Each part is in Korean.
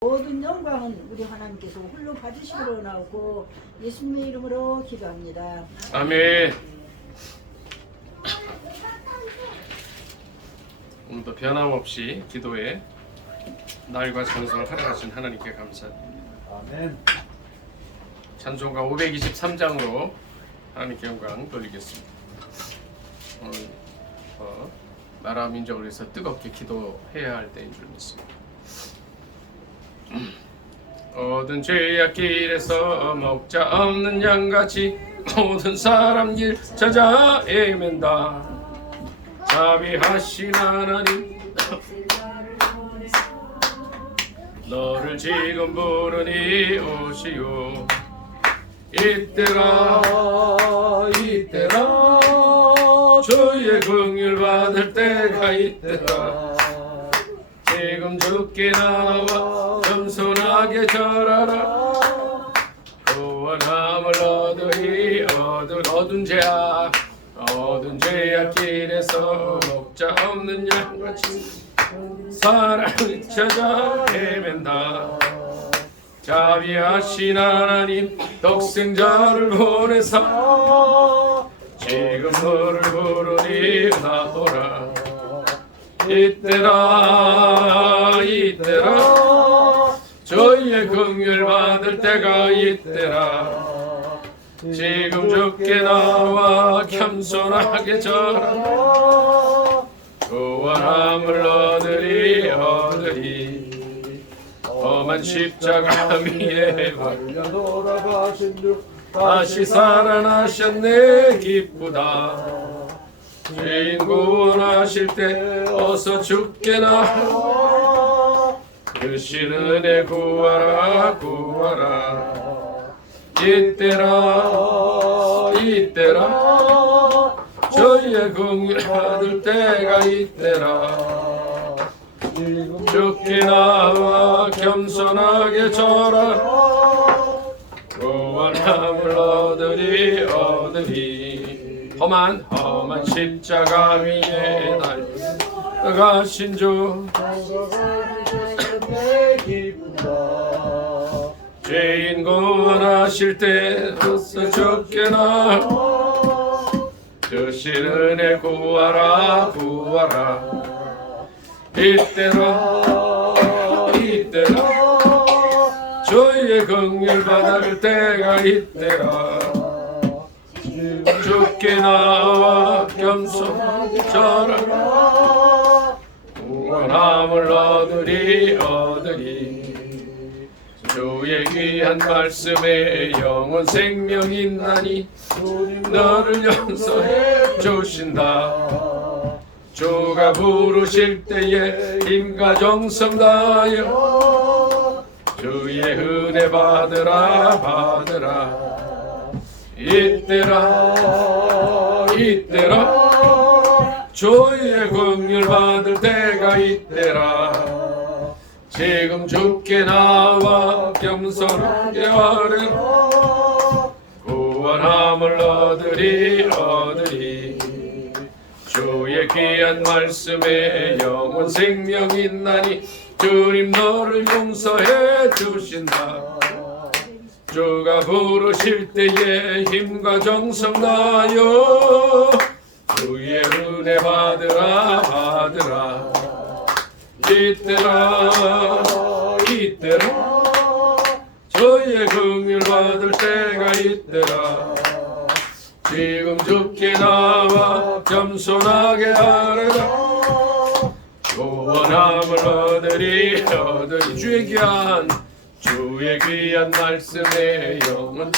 모든 영광은 우리 하나님께서 홀로 받으시기로 나오고 예수님의 이름으로 기도합니다. 아멘. 오늘도 변함없이 기도에 날과 정성을 활용하신 하나님께 감사드립니다. 아멘. 찬송가 523장으로 하나님께 영광 돌리겠습니다. 오늘 나라 민족을 위해서 뜨겁게 기도해야 할 때인 줄 믿습니다. 모든 죄악 길에서 목자 없는 양같이 모든 사람 길 찾아 헤맨다. 자비하신 하나님 너를 지금 부르니 오시오. 이때라 이때라 주의 긍휼 받을 때가 이때라. 지금 주께 나와 겸손하게 절하라. 구원함을 얻으리 얻은 죄악 길에서 목자 없는 양같이 사랑을 찾아 헤맨다. 자비하신 하나님 독생자를 보내사 지금 너를 부르니 나오라. 이때라 이때라 주의 긍휼 받을 때가 이때라. 지금 주께 나와 겸손하게 절하라. 구원함을 얻으리 험한 십자가 위에 달려 돌아가신 주 다시 살아나셨네 기쁘다. 죄인 구원하실 때 어서 주께 나와 주신 은혜 구하라 구하라. 이때라 이때라 주의 긍휼 받을 때가 이때라. 주께 나와 겸손하게 절하라. 구원함을 얻으리 험한 십자가 위에 달려가신 주 죄인 구원하실 때 어서 주께 나와 주신 은혜 구하라 구하라. 이때라 주의 긍휼 받을 때가 이때라. 주께 나와 겸손하게 절하라. 구원함을 얻으리 주의 귀한 말씀에 영원 생명이 있나니 너를 용서해 주신다. 주가 부르실 때에 힘과 정성 다하여 주의 은혜 받으라. 이때라 주의 긍휼 받을 때가 이때라. 지금 주께 나와 겸손하게 하라. 구원함을 얻으리 주의 귀한 말씀에 영원 생명이 있나니 주님 너를 용서해 주신다. 주가 부르실 때에 힘과 정성 다하여 주의 은혜 받으라. 이때라 주의 긍휼 받을 때가 이때라. 지금 주께 나와 겸손하게 하라. 구원함을 얻으리 주의 귀한 말씀에 영원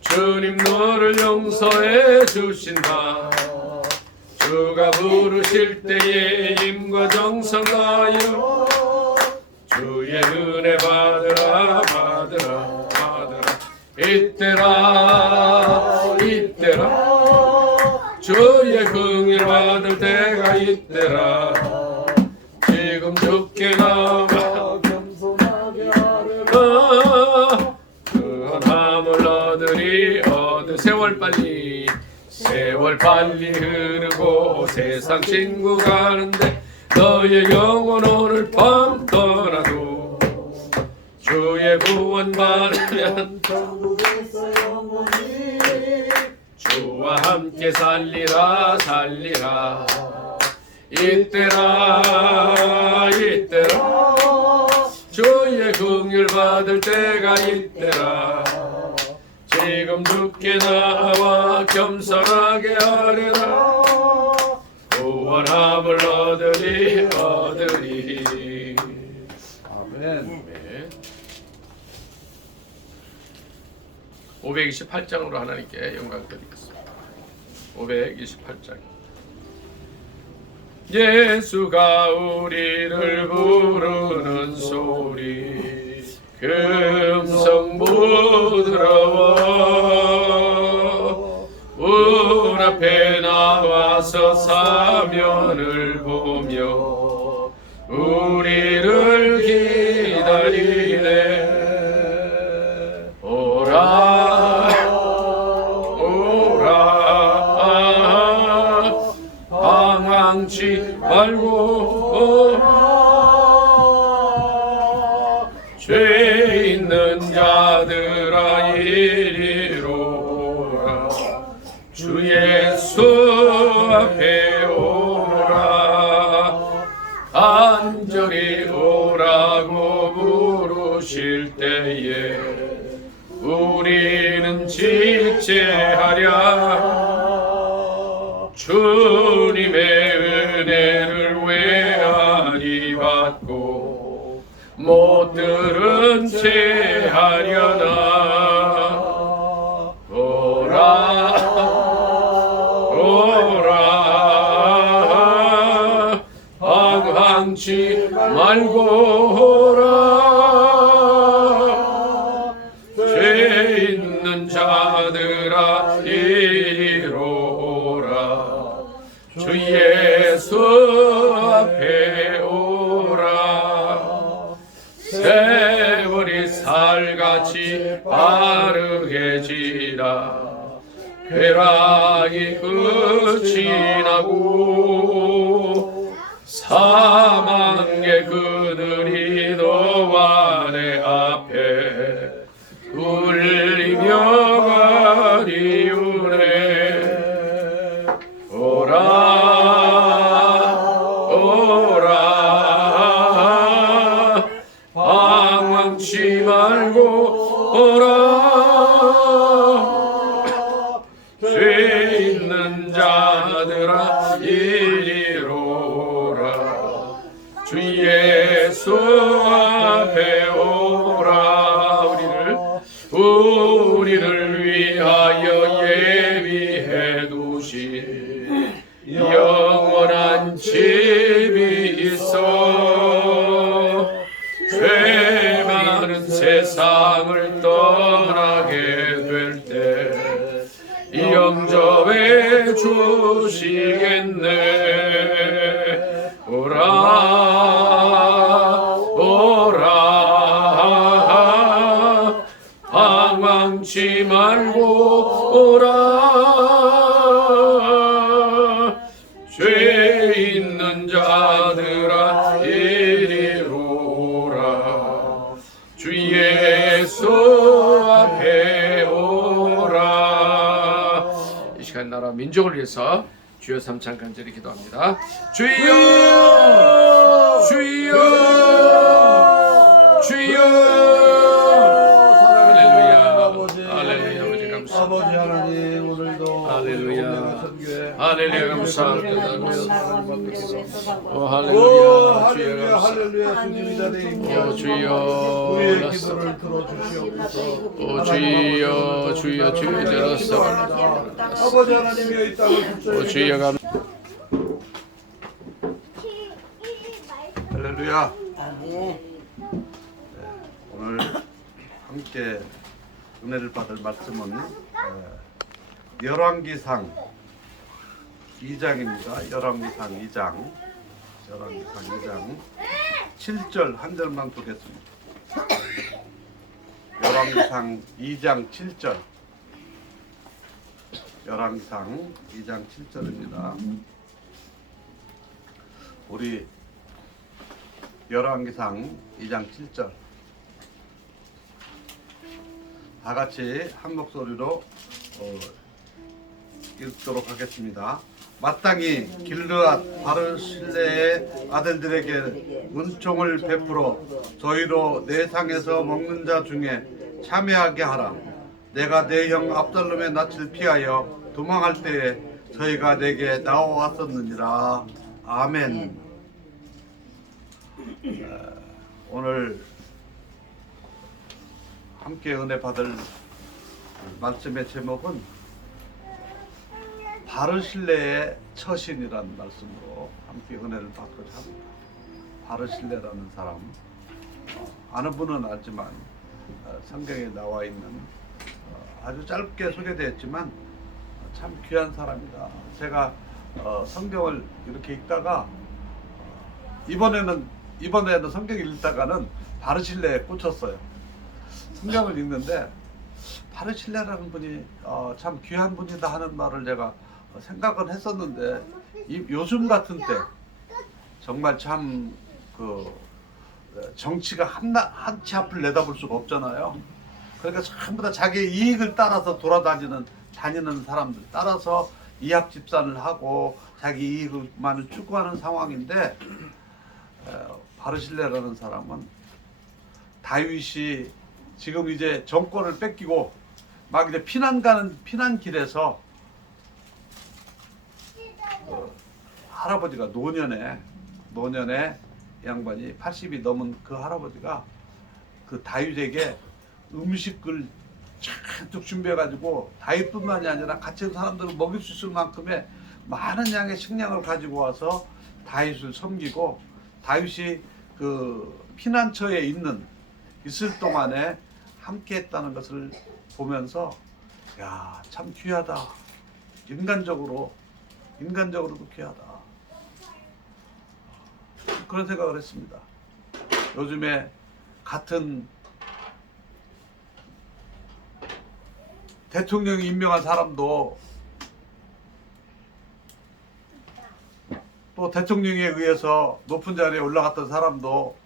주님 너를 용서해 주신다. 주가 부르실 때에 힘과 정성 다하여 주의 은혜 받으라. 이때라 주의 긍휼 받을 때가 이때라. 지금 주께 나와 겸손하게 하라. 구원함을 얻으리 세월 빨리 흐르고 세상 친구 가는데 너의 영혼 오늘 밤 떠나도 구원 받으면 천국에서 영원히 주와 함께 살리라 살리라 이때라 이때라 주의 긍휼 받을 때가 이때라 지금 주께 나와 겸손하게 하리라 구원함을 얻으리 아멘. 네. 528장으로 하나님께 영광 드리겠습니다. 528장. 예수가 우리를 부르는 소리 금성 부드러워 문 앞에 나와서 사면을 보며 우리를 기다리네 오라 오라 방황치 말고 오라 죄 있는 자들아 이리로 오라 주 예수 앞에 오라 간절히 오라고 부르실 때에 우리는 지체하랴 주님의 은혜를 외아리 받고 못 들은 채 하려나 오라 오라 방황치 말고 오라 죄 있는 자들아 이리로 오라 주 예수 앞에 오라 세월이 살같이 빠르게 지나 쾌락이 끝이 나고 사망의 그늘이 너와 내 앞에 울리며 가리우네 오라 오라 방황치 말고 오라 죄 있는 자들아 이리로 오라 주 예수 앞에 오라 우리를 위하여 예비해 두신 영원한 집이 있어 죄 많은 세상을 떠나게 될 때 영접해 주시겠네 오라 오라 방황치 말고 오라 죄 있는 자들아 이리로 오라 주 예수 앞에 오라 이 시간 나라 민족을 위해서 주여 삼창 간절히 기도합니다. 주여 주여 주여 아버지 하나님 오늘도 할렐루야. 선교회 할렐루야 감사합니다. 오 오 할렐루야 할렐루야 주여 할렐루야 주님이 자리에 있고 오 주여 우리의 기도를 들어주시옵소서. 오 주여 주여 주여 저로서 아버지 하나님이 이 땅을 오 주여 감 할렐루야. 아멘. 오늘 함께 은혜를 받을 말씀은 열왕기상 2장입니다. 열왕기상 2장 7절 한 절만 보겠습니다. 열왕기상 2장 7절 열왕기상 2장 7절입니다. 우리 열왕기상 2장 7절 다 같이 한 목소리로 읽도록 하겠습니다. 마땅히 길르앗 바르실레의 아들들에게 은총을 베풀어 저희로 내 상에서 먹는 자 중에 참여하게 하라. 내가 내 형 압살롬의 낯을 피하여 도망할 때에 저희가 내게 나와왔었느니라. 아멘. 오늘 함께 은혜 받을 말씀의 제목은 바르실레의 처신이라는 말씀으로 함께 은혜를 받고자 합니다. 바르실레라는 사람, 아는 분은 알지만 성경에 나와 있는 아주 짧게 소개되었지만 참 귀한 사람이다. 제가 성경을 이렇게 읽다가 이번에는 성경을 읽다가는 바르실레에 꽂혔어요. 성경을 읽는데 바르실레라는 분이 참 귀한 분이다 하는 말을 제가 생각은 했었는데 요즘 같은 때 정말 참 그 정치가 한치 앞을 내다볼 수가 없잖아요. 그러니까 전부 다 자기의 이익을 따라서 다니는 사람들 따라서 이합 집산을 하고 자기 이익만을 추구하는 상황인데 바르실레라는 사람은 다윗이 지금 이제 정권을 뺏기고 막 이제 피난길에서 할아버지가 노년에 양반이 80이 넘은 그 할아버지가 그 다윗에게 음식을 잔뜩 준비해가지고 다윗뿐만이 아니라 같이 있는 사람들을 먹일 수 있을 만큼의 많은 양의 식량을 가지고 와서 다윗을 섬기고 다윗이 그 피난처에 있을 동안에 함께했다는 것을 보면서 야, 참 귀하다. 인간적으로도 귀하다. 그런 생각을 했습니다. 요즘에 같은 대통령이 임명한 사람도 또 대통령에 의해서 높은 자리에 올라갔던 사람도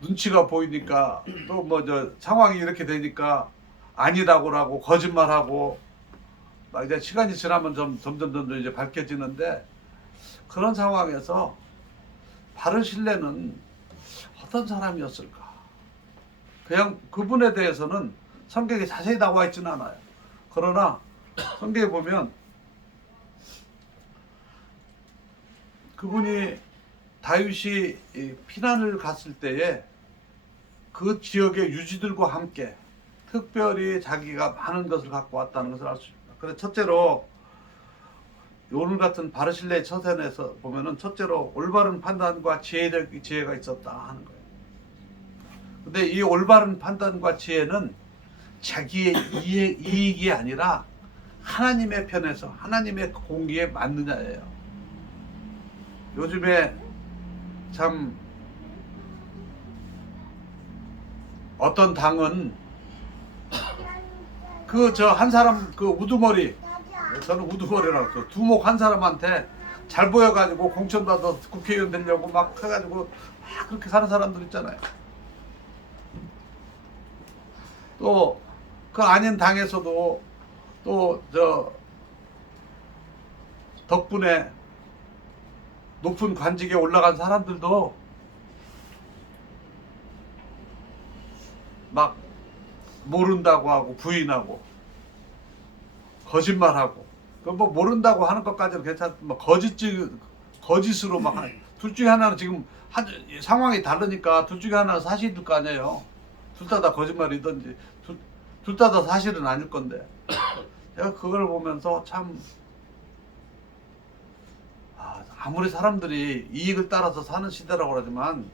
눈치가 보이니까 또 뭐 상황이 이렇게 되니까 아니라고 하고 거짓말하고 막 이제 시간이 지나면 점점 이제 밝혀지는데 그런 상황에서 바르실레는 어떤 사람이었을까? 그냥 그분에 대해서는 성경에 자세히 나와 있지는 않아요. 그러나 성경에 보면 그분이 다윗이 피난을 갔을 때에 그 지역의 유지들과 함께 특별히 자기가 많은 것을 갖고 왔다는 것을 알 수 있습니다. 그래서 첫째로 오늘 같은 바르실레의 처신에서 보면은 첫째로 올바른 판단과 지혜가 있었다 하는 거예요. 근데 이 올바른 판단과 지혜는 자기의 이익이 아니라 하나님의 편에서 하나님의 공기에 맞느냐예요. 요즘에 참 어떤 당은 한 사람 우두머리, 저는 우두머리라고 그 두목 한 사람한테 잘 보여가지고 공천 받아서 국회의원 되려고 막 해가지고 막 그렇게 사는 사람들 있잖아요. 또 그 아닌 당에서도 또 덕분에 높은 관직에 올라간 사람들도 막 모른다고 하고 부인하고 거짓말하고 그 뭐 모른다고 하는 것까지는 괜찮지만 거짓으로 막 둘 중에 하나는 지금 상황이 다르니까 둘 중에 하나는 사실일 거 아니에요. 둘 다 거짓말이든지 둘 다 사실은 아닐 건데 제가 그걸 보면서 참 아무리 사람들이 이익을 따라서 사는 시대라고 그러지만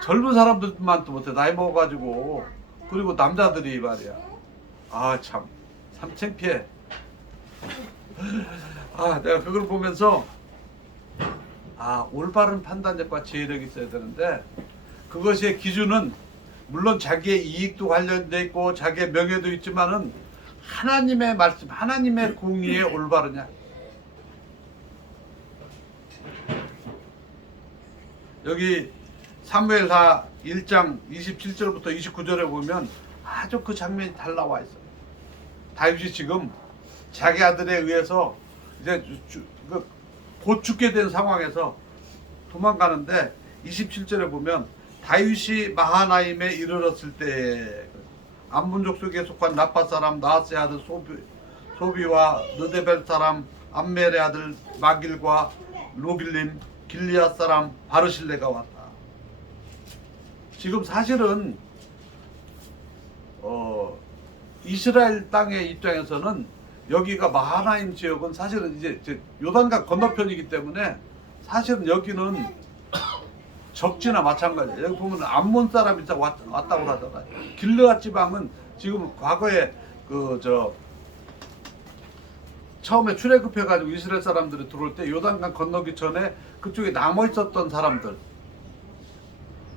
젊은 사람들만도 못해 나이 먹어가지고 그리고 남자들이 말이야 참 창피해. 내가 그걸 보면서 올바른 판단력과 지혜력이 있어야 되는데 그것의 기준은 물론 자기의 이익도 관련돼 있고 자기의 명예도 있지만은 하나님의 말씀, 하나님의 공의에 올바르냐. 여기 사무엘하 1장 27절부터 29절에 보면 아주 그 장면이 잘 나와 있어요. 다윗이 지금 자기 아들에 의해서 이제 곧 죽게 된 상황에서 도망가는데 27절에 보면 다윗이 마하나임에 이르렀을 때 암몬 족속에 속한 나파 사람 나하스의 아들 소비와 느데벨 사람 암멜의 아들 마길과 로길림 길리앗 사람 바르실레가 왔다. 지금 사실은 이스라엘 땅의 입장에서는 여기가 마하나임 지역은 사실은 이제 요단강 건너편이기 때문에 사실은 여기는 적지나 마찬가지예요. 여기 보면 암몬 사람이 왔다고 하잖아요. 길르앗 지방은 지금 과거에 처음에 출애굽해가지고 이스라엘 사람들이 들어올 때 요단강 건너기 전에 그쪽에 남아 있었던 사람들,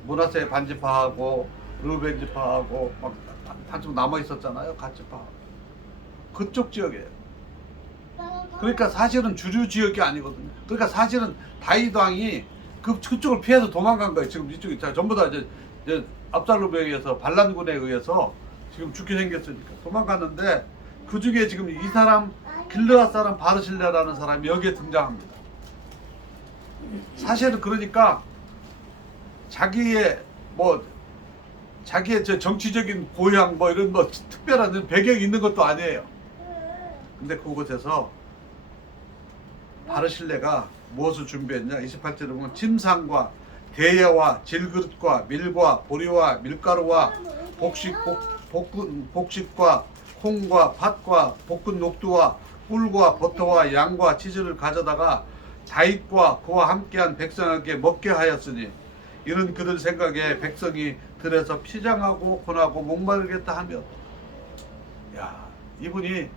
므낫세 반지파하고 르우벤 지파하고 막 한쪽 남아 있었잖아요. 갓지파. 그쪽 지역이에요. 그러니까 사실은 주류 지역이 아니거든요. 그러니까 사실은 다윗 왕이 그쪽을 피해서 도망간 거예요. 지금 이쪽이 전부 다 이제 압살롬에 의해서 반란군에 의해서 지금 죽게 생겼으니까 도망갔는데 그 중에 지금 이 사람 길르앗 사람 바르실레라는 사람이 여기에 등장합니다. 사실은 그러니까 자기의 저 정치적인 고향 이런 특별한 배경이 있는 것도 아니에요. 근데 그곳에서 바르실레가 무엇을 준비했냐? 28절에 보면 침상과 대야와 질그릇과 밀과 보리와 밀가루와 복식과 콩과 팥과 볶은 녹두와 꿀과 버터와 양과 치즈를 가져다가 다윗과 그와 함께한 백성에게 먹게 하였으니 이는 그들 생각에 백성이 들에서 피장하고 고나고 목마르겠다 하며. 야, 이분이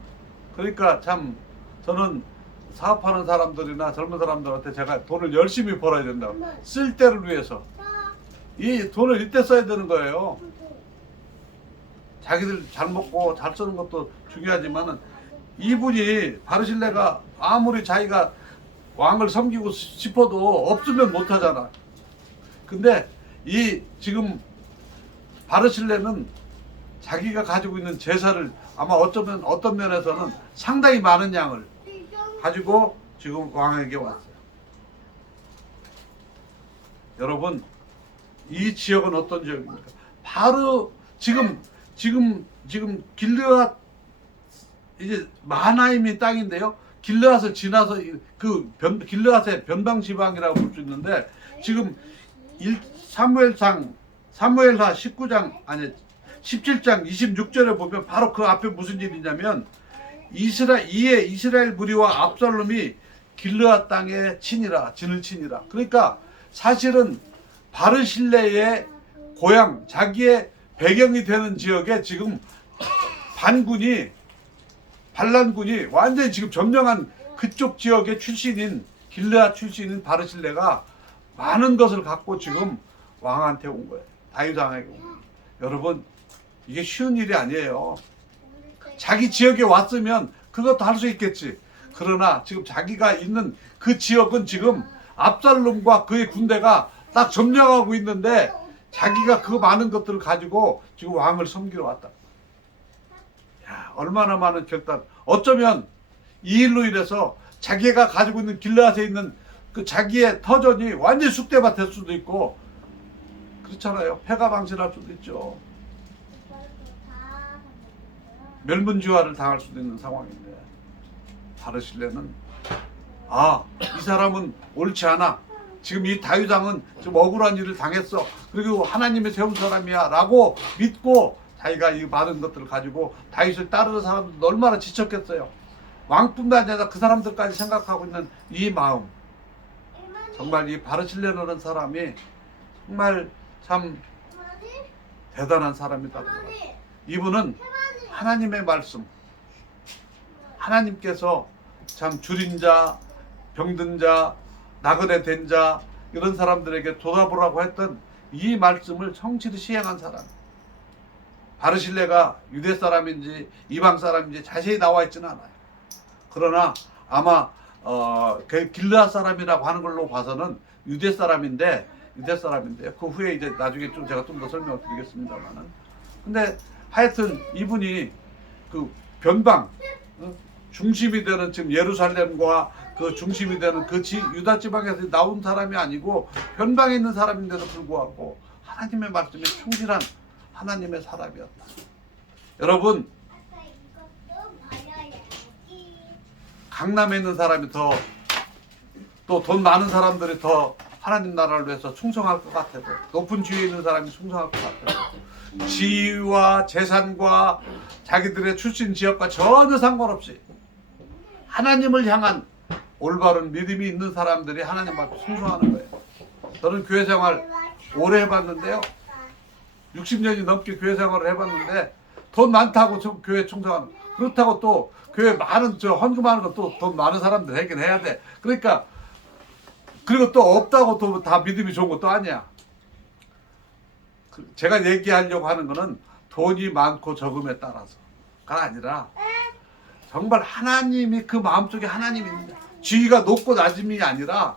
그러니까 참 저는 사업하는 사람들이나 젊은 사람들한테 제가 돈을 열심히 벌어야 된다고, 쓸 때를 위해서 이 돈을 이때 써야 되는 거예요. 자기들 잘 먹고 잘 쓰는 것도 중요하지만은 이분이 바르실레가 아무리 자기가 왕을 섬기고 싶어도 없으면 못하잖아. 근데 이 지금 바르실레는 자기가 가지고 있는 제사를 아마 어쩌면 어떤 면에서는 상당히 많은 양을 가지고 지금 왕에게 왔어요. 여러분, 이 지역은 어떤 지역입니까? 바로 지금 길르앗 이제 마하나임이 땅인데요. 길르앗을 지나서 길르앗의 변방 지방이라고 볼 수 있는데 지금 사무엘하 17장 26절에 보면 바로 그 앞에 무슨 일이냐면 이스라엘 무리와 압살롬이 길르앗 땅에 진을 치니라. 그러니까 사실은 바르실레의 고향, 자기의 배경이 되는 지역에 지금 반란군이 완전히 지금 점령한 그쪽 지역의 출신인 길르앗 출신인 바르실레가 많은 것을 갖고 지금 왕한테 온 거예요. 다윗 왕에게 온 거예요. 여러분, 이게 쉬운 일이 아니에요. 자기 지역에 왔으면 그것도 할 수 있겠지. 그러나 지금 자기가 있는 그 지역은 지금 압살롬과 그의 군대가 딱 점령하고 있는데 자기가 그 많은 것들을 가지고 지금 왕을 섬기러 왔다. 야, 얼마나 많은 결단. 어쩌면 이 일로 인해서 자기가 가지고 있는 길르앗에 있는 그 자기의 터전이 완전히 쑥대밭 될 수도 있고 그렇잖아요. 폐가 방실할 수도 있죠. 멸문지화를 당할 수도 있는 상황인데 바르실레는 이 사람은 옳지 않아. 지금 이 다윗 왕은 좀 억울한 일을 당했어. 그리고 하나님의 세운 사람이야 라고 믿고 자기가 이 많은 것들을 가지고 다윗을 따르는 사람들도 얼마나 지쳤겠어요. 왕뿐만 아니라 그 사람들까지 생각하고 있는 이 마음. 정말 이 바르실레라는 사람이 정말 참 대단한 사람이다. 이분은 하나님의 말씀, 하나님께서 참 줄인 자, 병든 자, 나그네 된 자 이런 사람들에게 돌아보라고 했던 이 말씀을 성실히 시행한 사람. 바르실레가 유대 사람인지 이방 사람인지 자세히 나와 있지는 않아요. 그러나 아마 길르앗 사람이라고 하는 걸로 봐서는 유대 사람인데 유대 사람인데요. 그 후에 이제 나중에 좀 제가 좀 더 설명을 드리겠습니다만은. 근데 하여튼 이분이 그 변방 중심이 되는 지금 예루살렘과 그 중심이 되는 그 유다 지방에서 나온 사람이 아니고 변방에 있는 사람인데도 불구하고 하나님의 말씀에 충실한 하나님의 사람이었다. 여러분, 강남에 있는 사람이 더 또 돈 많은 사람들이 더 하나님 나라를 위해서 충성할 것 같아도, 높은 지위에 있는 사람이 충성할 것 같아도, 지위와 재산과 자기들의 출신 지역과 전혀 상관없이 하나님을 향한 올바른 믿음이 있는 사람들이 하나님 앞에 충성하는 거예요. 저는 교회 생활 오래 해봤는데요, 60년이 넘게 교회 생활을 해봤는데 돈 많다고 교회 충성하는, 그렇다고 또 교회 많은 헌금하는 것도 돈 많은 사람들 하긴 해야 돼. 그러니까 그리고 또 없다고 또 다 믿음이 좋은 것도 아니야. 제가 얘기하려고 하는 거는 돈이 많고 적음에 따라서가 아니라 정말 하나님이 그 마음속에 하나님이 있는, 지위가 높고 낮음이 아니라,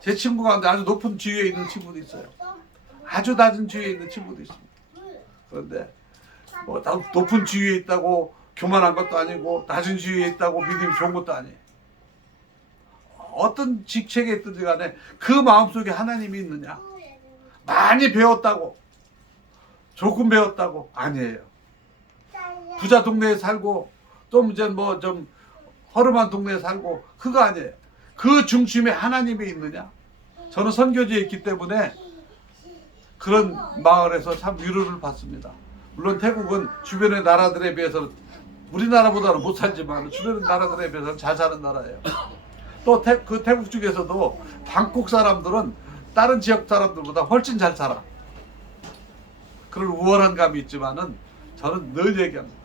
제 친구 가운데 아주 높은 지위에 있는 친구도 있어요. 아주 낮은 지위에 있는 친구도 있습니다. 그런데 뭐 높은 지위에 있다고 교만한 것도 아니고 낮은 지위에 있다고 믿음이 좋은 것도 아니에요. 어떤 직책에 있든지 간에 그 마음속에 하나님이 있느냐, 많이 배웠다고, 조금 배웠다고 아니에요. 부자 동네에 살고 좀 이제 뭐 좀 허름한 동네에 살고 그거 아니에요. 그 중심에 하나님이 있느냐. 저는 선교지에 있기 때문에 그런 마을에서 참 위로를 받습니다. 물론 태국은 주변의 나라들에 비해서 우리나라보다는 못 살지만 주변의 나라들에 비해서는 잘 사는 나라예요. 또 그 태국 중에서도 방콕 사람들은 다른 지역 사람들보다 훨씬 잘 살아. 그런 우월한 감이 있지만은 저는 늘 얘기합니다.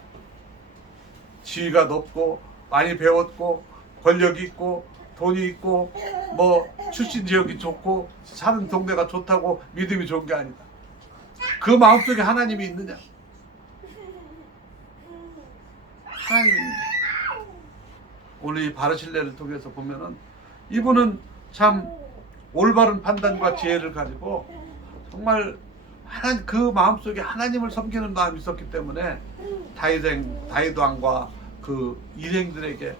지위가 높고 많이 배웠고 권력이 있고 돈이 있고 뭐 출신 지역이 좋고 사는 동네가 좋다고 믿음이 좋은 게 아니다. 그 마음속에 하나님이 있느냐? 하나님이 있느냐? 오늘 이 바르실레를 통해서 보면은 이분은 참 올바른 판단과 지혜를 가지고 정말 그 마음속에 하나님을 섬기는 마음이 있었기 때문에 다윗 왕과 그 일행들에게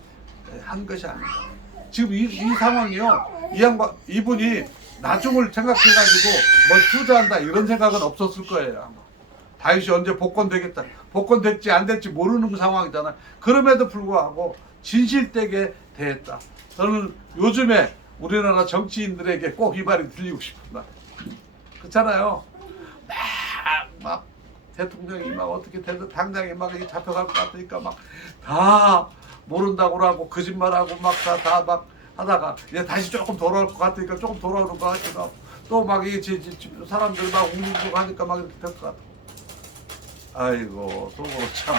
한 것이 아닌가. 지금 이 상황이요, 이분이 나중을 생각해가지고 뭘 투자한다 이런 생각은 없었을 거예요. 아마. 다윗이 언제 복권되겠다, 복권될지 안 될지 모르는 상황이잖아요. 그럼에도 불구하고 진실되게 대했다. 저는 요즘에 우리나라 정치인들에게 꼭 이 말이 들리고 싶습니다. 그렇잖아요. 막 대통령이 막 어떻게 당장에 막 잡혀갈 것 같으니까 막 다 모른다고 하고 거짓말하고 막 다 막 하다가 이제 다시 조금 돌아올 것 같으니까 조금 돌아오는 것 같기도 하고 또 막 이게 사람들 막 우르르 하니까 막 이렇게 될 것 같고. 아이고 속으로 참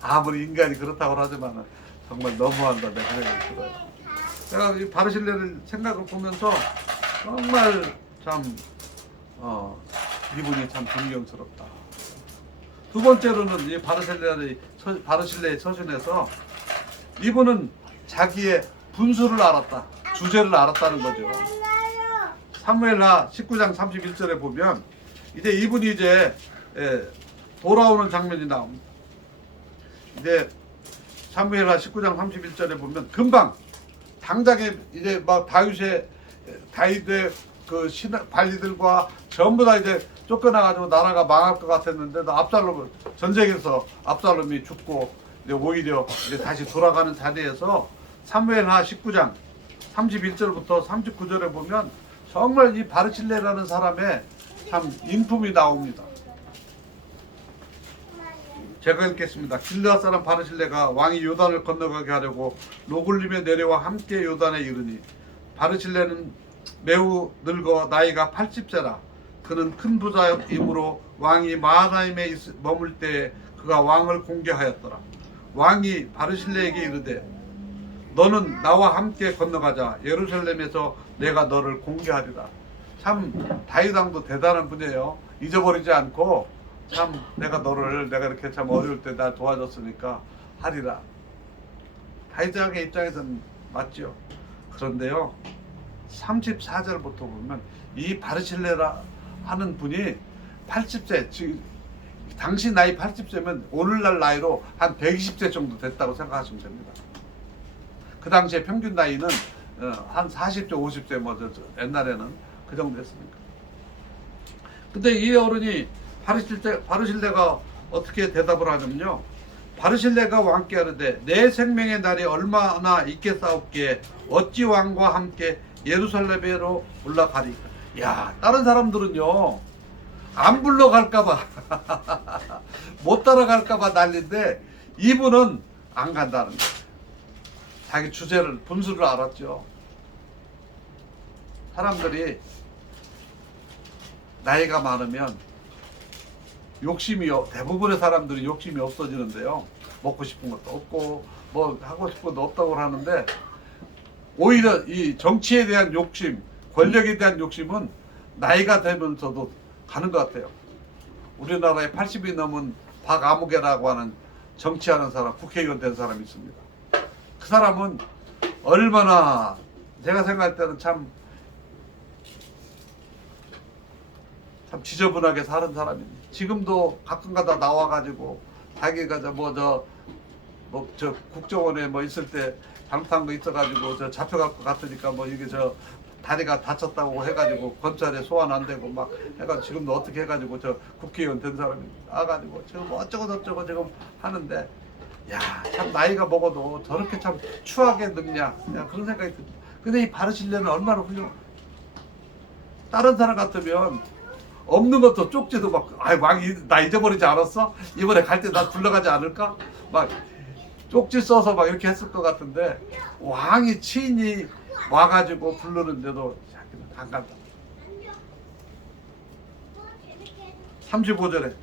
아무리 인간이 그렇다고 하지만 정말 너무한다 내 생각이 들어요. 제가 이 바르실레를 생각을 보면서 정말 참 이분이 참 존경스럽다. 두 번째로는 이 바르실레의 처신에서 이분은 자기의 분수를 알았다, 주제를 알았다는 거죠. 사무엘하 19장 31절에 보면 이제 이분이 이제 돌아오는 장면이 나옵니다. 이제 사무엘하 19장 31절에 보면 금방 당장에 이제 막 다윗의 그 관리들과 전부 다 이제 쫓겨나가지고 나라가 망할 것 같았는데도 전쟁에서 압살롬이 죽고 이제 오히려 이제 다시 돌아가는 자리에서 사무엘하 19장 31절부터 39절에 보면 정말 이 바르실레라는 사람의 참 인품이 나옵니다. 제가 읽겠습니다. 길르앗 사람 바르실레가 왕이 요단을 건너가게 하려고 로굴림에 내려와 함께 요단에 이르니 바르실레는 매우 늙어 나이가 80세라. 그는 큰 부자이므로 왕이 마하나임에 머물 때에 그가 왕을 공개하였더라. 왕이 바르실레에게 이르되 너는 나와 함께 건너가자. 예루살렘에서 내가 너를 공개하리라. 참 다윗 왕도 대단한 분이에요. 잊어버리지 않고 참 내가 이렇게 참 어려울 때 날 도와줬으니까 하리라. 다윗 왕의 입장에서는 맞죠. 그런데요, 34절부터 보면 이 바르실레라 하는 분이 80세, 지금 당시 나이 80세면 오늘날 나이로 한 120세 정도 됐다고 생각하시면 됩니다. 그 당시에 평균 나이는 한 40세, 50세 뭐 옛날에는 그 정도 됐으니까. 근데 이 어른이 바르실레가 어떻게 대답을 하냐면요. 바르실레가 왕께 하르되 내 생명의 날이 얼마나 있겠사옵기에 어찌 왕과 함께 예루살렘으로 올라가리까. 야, 다른 사람들은요 안 불러갈까봐 못 따라갈까봐 난리인데 이분은 안 간다는 거예요. 자기 주제를 분수를 알았죠. 사람들이 나이가 많으면 대부분의 사람들이 욕심이 없어지는데요. 먹고 싶은 것도 없고 뭐 하고 싶은 것도 없다고 하는데 오히려 이 정치에 대한 욕심, 권력에 대한 욕심은 나이가 되면서도 가는 것 같아요. 우리나라에 80이 넘은 박아무개라고 하는 정치하는 사람, 국회의원 된 사람이 있습니다. 그 사람은 얼마나 제가 생각할 때는 참 지저분하게 사는 사람입니다. 지금도 가끔가다 나와가지고 자기가 저 국정원에 뭐 있을 때 잘못한 거 있어가지고 저 잡혀갈 것 같으니까 뭐 이게 저 다리가 다쳤다고 해가지고 검찰에 소환 안 되고 막 해가지고 지금도 어떻게 해가지고 저 국회의원 된 사람이 나가지고 지금 뭐 어쩌고 저쩌고 지금 하는데 야, 참 나이가 먹어도 저렇게 참 추하게 늙냐, 야, 그런 생각이 듭니다. 근데 이 바르실레는 얼마나 훌륭. 다른 사람 같으면 없는 것도 쪽지도 막, 아이 왕이 나 잊어버리지 않았어? 이번에 갈 때 나 불러가지 않을까? 막 쪽지 써서 막 이렇게 했을 것 같은데 왕이 친히 와가지고 부르는데도 자기는 안 간다. 35절에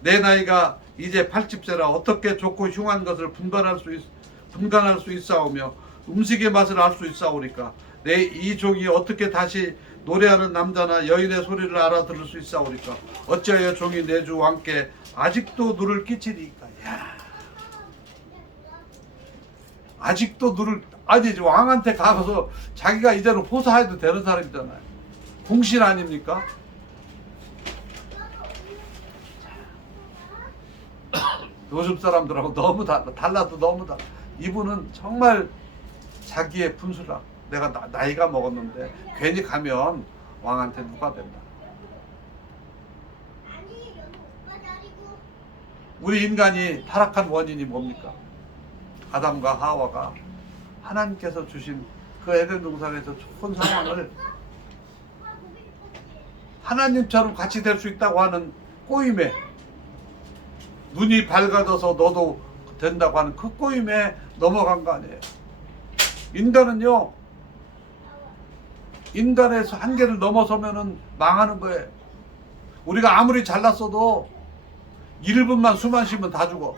내 나이가 이제 80세라 어떻게 좋고 흉한 것을 분간할 수 있사오며 음식의 맛을 알 수 있사오니까 내 이 종이 어떻게 다시 노래하는 남자나 여인의 소리를 알아들을 수 있사오니까 어찌하여 종이 내 주 왕께 아직도 누를 끼치리까. 야, 아직도 누를, 아니 왕한테 가서 자기가 이제는 호사해도 되는 사람이잖아요. 궁신 아닙니까? 요즘 사람들하고 너무 달라도 너무 달라. 이분은 정말 자기의 분수라. 내가 나이가 먹었는데 괜히 가면 왕한테 누가 된다. 우리 인간이 타락한 원인이 뭡니까? 아담과 하와가 하나님께서 주신 그 에덴 동산에서 좋은 상황을 하나님처럼 같이 될 수 있다고 하는 꼬임에, 눈이 밝아져서 너도 된다고 하는 그 꼬임에 넘어간 거 아니에요. 인간은요, 인간에서 한계를 넘어서면은 망하는 거예요. 우리가 아무리 잘났어도 1분만 숨 안 쉬면 다 죽어.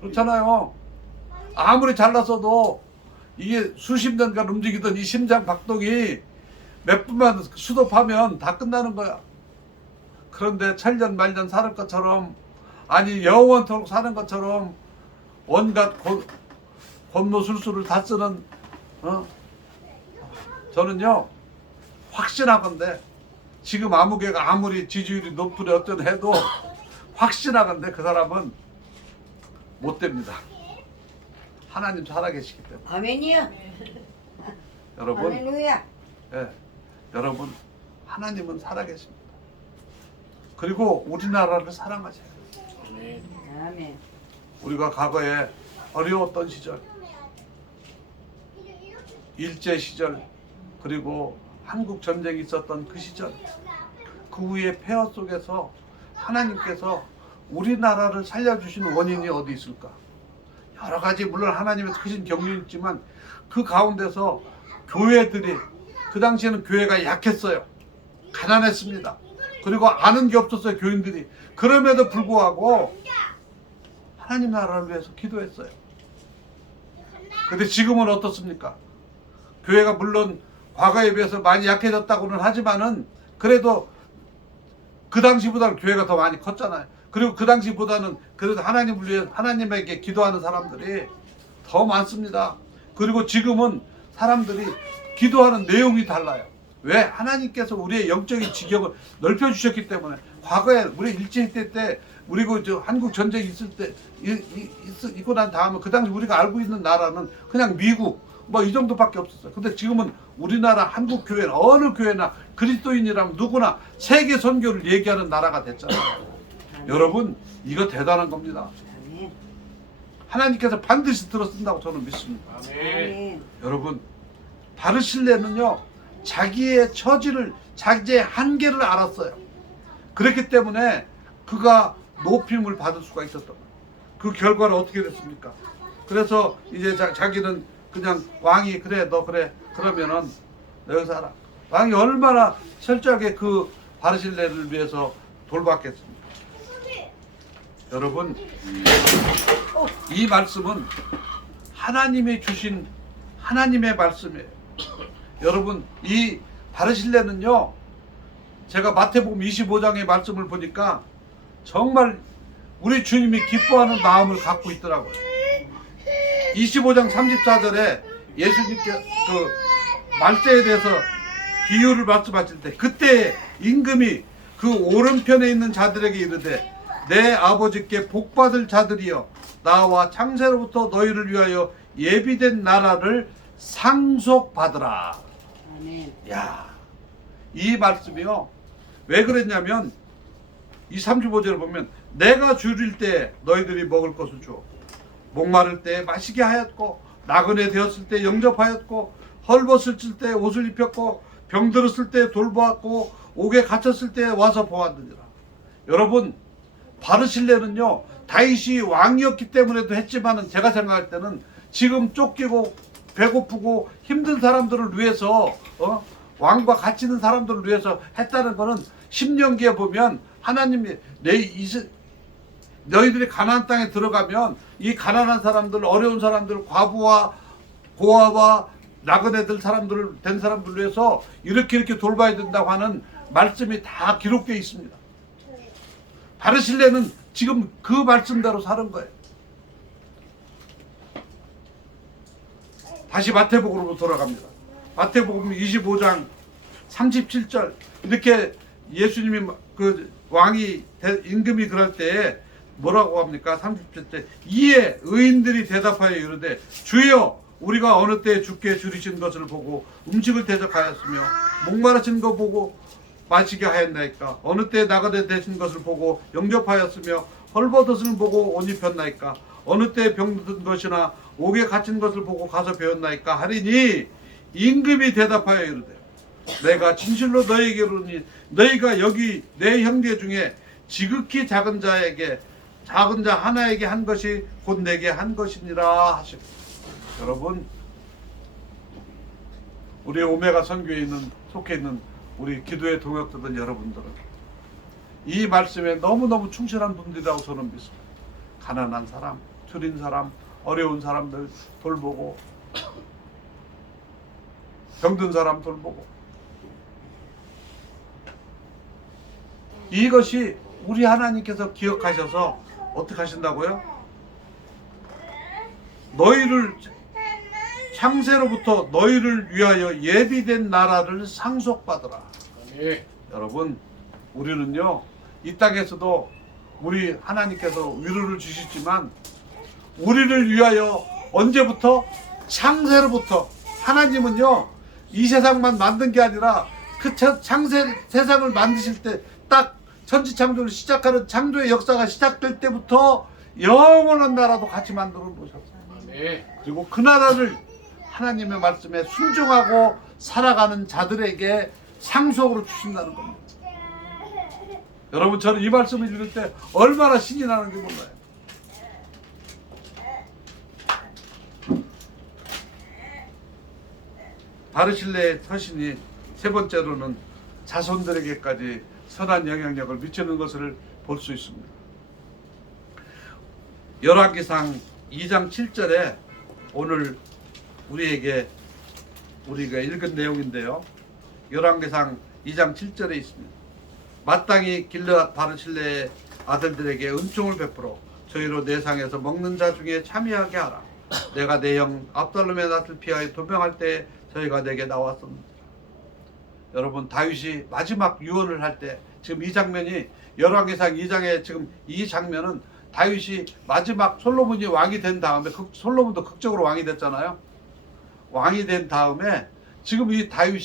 그렇잖아요. 아무리 잘났어도 이게 수십 년간 움직이던 이 심장 박동이 몇 분만 수도하면 다 끝나는 거야. 그런데 천년 만년 사는 것처럼, 아니 영원토록 사는 것처럼 온갖 권모술수를 다 쓰는, 저는요 확신하건대 지금 아무개가 아무리 지지율이 높으려 어떤 해도 확신하건대 그 사람은 못 됩니다. 하나님 살아계시기 때문에. 아멘이요. 여러분, 할렐루야. 예, 여러분 하나님은 살아계십니다. 그리고 우리나라를 사랑하세요. 아멘. 우리가 과거에 어려웠던 시절, 일제 시절, 그리고 한국 전쟁이 있었던 그 시절, 그 후에 폐허 속에서 하나님께서 우리나라를 살려주신 원인이 어디 있을까? 여러 가지 물론 하나님의 크신 경륜이 있지만 그 가운데서 교회들이, 그 당시에는 교회가 약했어요. 가난했습니다. 그리고 아는 게 없었어요, 교인들이. 그럼에도 불구하고 하나님 나라를 위해서 기도했어요. 근데 지금은 어떻습니까? 교회가 물론 과거에 비해서 많이 약해졌다고는 하지만은 그래도 그 당시보다는 교회가 더 많이 컸잖아요. 그리고 그 당시보다는 그래도 하나님을 위해 하나님에게 기도하는 사람들이 더 많습니다. 그리고 지금은 사람들이 기도하는 내용이 달라요. 왜? 하나님께서 우리의 영적인 지경을 넓혀주셨기 때문에. 과거에 우리 일제시대 때 우리 그 한국 전쟁 있을 때 있고 난 다음에 그 당시 우리가 알고 있는 나라는 그냥 미국 뭐 이 정도밖에 없었어요. 근데 지금은 우리나라 한국 교회는 어느 교회나 그리스도인이라면 누구나 세계 선교를 얘기하는 나라가 됐잖아요. 여러분 이거 대단한 겁니다. 아멘. 하나님께서 반드시 들어쓴다고 저는 믿습니다. 아멘. 여러분 바르실레는요 자기의 처지를 자기의 한계를 알았어요. 그렇기 때문에 그가 높임을 받을 수가 있었던 거예요. 그 결과는 어떻게 됐습니까? 그래서 이제 자기는 그냥 왕이 그래 너 그래 그러면은 여기서 하라. 왕이 얼마나 철저하게 그 바르실레를 위해서 돌봤겠습니까? 여러분 이 말씀은 하나님이 주신 하나님의 말씀이에요. 여러분 이 바르실레는요 제가 마태복음 25장의 말씀을 보니까 정말 우리 주님이 기뻐하는 마음을 갖고 있더라고요. 25장 34절에 예수님께 그 말세에 대해서 비유를 말씀하실 때 그때 임금이 그 오른편에 있는 자들에게 이르되 내 아버지께 복받을 자들이여 나와 창세로부터 너희를 위하여 예비된 나라를 상속받으라. 아멘. 야, 이 말씀이요. 왜 그랬냐면 이 35절을 보면 내가 줄일 때 너희들이 먹을 것을 주어 목마를 때 마시게 하였고 나그네 되었을 때 영접하였고 헐벗을 때 옷을 입혔고 병들었을 때 돌보았고 옥에 갇혔을 때 와서 보았느니라. 여러분 바르실레는요 다윗이 왕이었기 때문에도 했지만은 제가 생각할 때는 지금 쫓기고 배고프고 힘든 사람들을 위해서 왕과 같이 있는 사람들을 위해서 했다는 거는 신명기에 보면 하나님이 너희들이 가나안 땅에 들어가면 이 가난한 사람들, 어려운 사람들, 과부와 고아와 나그네들 사람들을 된 사람들을 위해서 이렇게 돌봐야 된다고 하는 말씀이 다 기록되어 있습니다. 바르실레는 지금 그 말씀대로 사는 거예요. 다시 마태복음으로 돌아갑니다. 마태복음 25장 37절 이렇게 예수님이 그 왕이 임금이 그럴 때에 뭐라고 합니까? 37절 이에 의인들이 대답하여 이르되 주여 우리가 어느 때 주께 줄이신 것을 보고 음식을 대접하였으며 목마르신 거 보고 마시게 하였나이까? 어느 때 나그네 되신 것을 보고 영접하였으며 헐벗었을 보고 옷 입혔나이까? 어느 때 병든 것이나 옥에 갇힌 것을 보고 가서 배웠나이까? 하리니 임금이 대답하여 이르되 내가 진실로 너희에게 이르니 너희가 여기 내 형제 중에 지극히 작은 자 하나에게 한 것이 곧 내게 한 것이니라 하시고. 여러분 우리 오메가 선교에 속해 있는 우리 기도의 동역자들 여러분들은 이 말씀에 너무너무 충실한 분들이라고 저는 믿습니다. 가난한 사람, 줄인 사람, 어려운 사람들 돌보고 병든 사람 돌보고 이것이 우리 하나님께서 기억하셔서 어떻게 하신다고요? 너희를 창세로부터 너희를 위하여 예비된 나라를 상속받으라. 예. 여러분 우리는요 이 땅에서도 우리 하나님께서 위로를 주시지만 우리를 위하여 언제부터? 창세로부터. 하나님은요 이 세상만 만든 게 아니라 그 세상을 만드실 때 딱 천지창조를 시작하는 창조의 역사가 시작될 때부터 영원한 나라도 같이 만들어 놓으셨어요. 예. 그리고 그 나라를 하나님의 말씀에 순종하고 살아가는 자들에게 상속으로 주신다는 겁니다. 여러분 저는 이 말씀을 읽을 때 얼마나 신이 나는지 몰라요. 바르실레의 서신이 세 번째로는 자손들에게까지 선한 영향력을 미치는 것을 볼 수 있습니다. 열왕기상 2장 7절에 오늘 우리가 읽은 내용인데요. 열왕기상 2장 7절에 있습니다. 마땅히 길르앗 바르실레의 아들들에게 은총을 베풀어 저희로 내상에서 먹는 자 중에 참여하게 하라. 내가 내 형 압살롬의 낯을 피하여 도명할 때 저희가 내게 나왔습니다. 여러분 다윗이 마지막 유언을 할 때 지금 이 장면이 열왕기상 2장에 지금 이 장면은 다윗이 마지막 솔로몬이 왕이 된 다음에 솔로몬도 극적으로 왕이 됐잖아요. 왕이 된 다음에 지금 이 다윗이